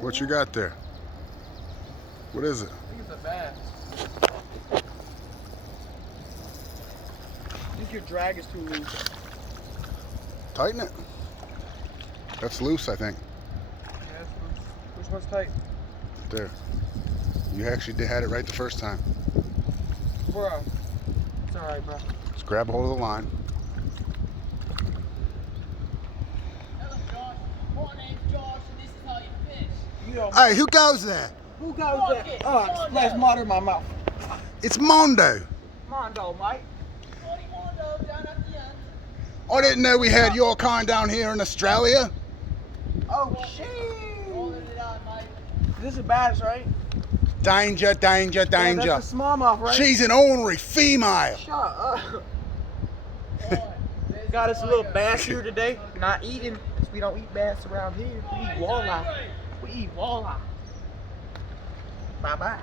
What you got there? What is it? I think it's a bass. I think your drag is too loose. Tighten it. That's loose, I think. Yeah, it's loose. Which one's tight? There. You actually had it right the first time. Bro. It's alright, bro. Just grab a hold of the line. Hello, Josh. My name's Josh, and this is how you fish. You don't Hey, who goes there? Who goes there? Oh, splash water in my mouth. It's Mando. Mando, mate. Bloody Mando down at the end. I didn't know we had your kind down here in Australia. Oh, shit. Rolling it out, mate. This is a bass, right? Danger, danger, Yeah, danger. that's a smallmouth, right? She's an ornery female. Shut up. Boy, there's Got the us a little tiger. bass here today. Not eating, because we don't eat bass around here. We eat walleye. We eat walleye. Bye-bye.